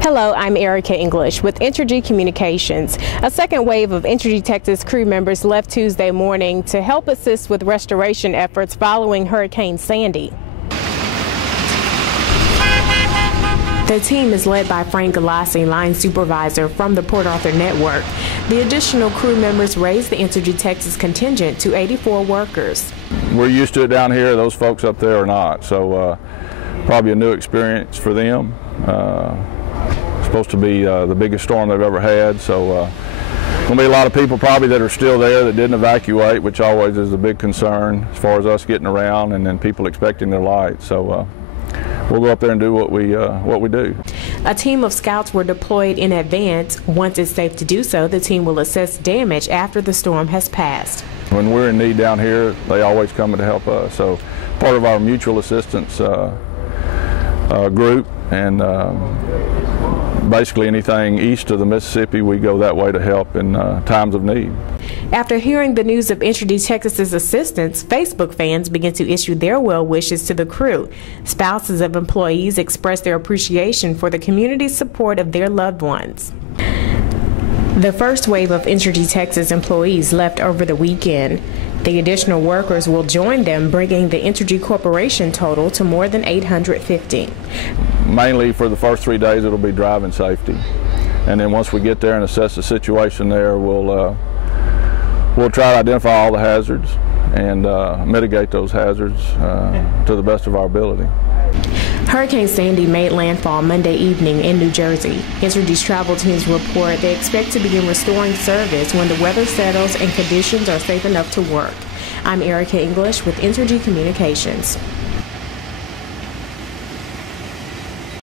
Hello, I'm Erica English with Entergy Communications. A second wave of Entergy Texas crew members left Tuesday morning to help assist with restoration efforts following Hurricane Sandy. The team is led by Frank Galassi, line supervisor from the Port Arthur network. The additional crew members raised the Entergy Texas contingent to 84 workers. We're used to it down here, those folks up there are not, so probably a new experience for them. Supposed to be the biggest storm they've ever had, so going to be a lot of people probably that are still there that didn't evacuate, which always is a big concern as far as us getting around and then people expecting their light. So we'll go up there and do what we do. A team of scouts were deployed in advance. Once it's safe to do so, the team will assess damage after the storm has passed. When we're in need down here, they always come to help us. So part of our mutual assistance group, and basically anything east of the Mississippi, we go that way to help in times of need. After hearing the news of Entergy Texas's assistance, Facebook fans began to issue their well wishes to the crew. Spouses of employees expressed their appreciation for the community's support of their loved ones. The first wave of Entergy Texas employees left over the weekend. The additional workers will join them, bringing the Entergy Corporation total to more than 850. Mainly for the first 3 days it'll be driving safety, and then once we get there and assess the situation there, we'll try to identify all the hazards and mitigate those hazards to the best of our ability. Hurricane Sandy made landfall Monday evening in New Jersey. Entergy's travel teams report they expect to begin restoring service when the weather settles and conditions are safe enough to work. I'm Erica English with Entergy Communications.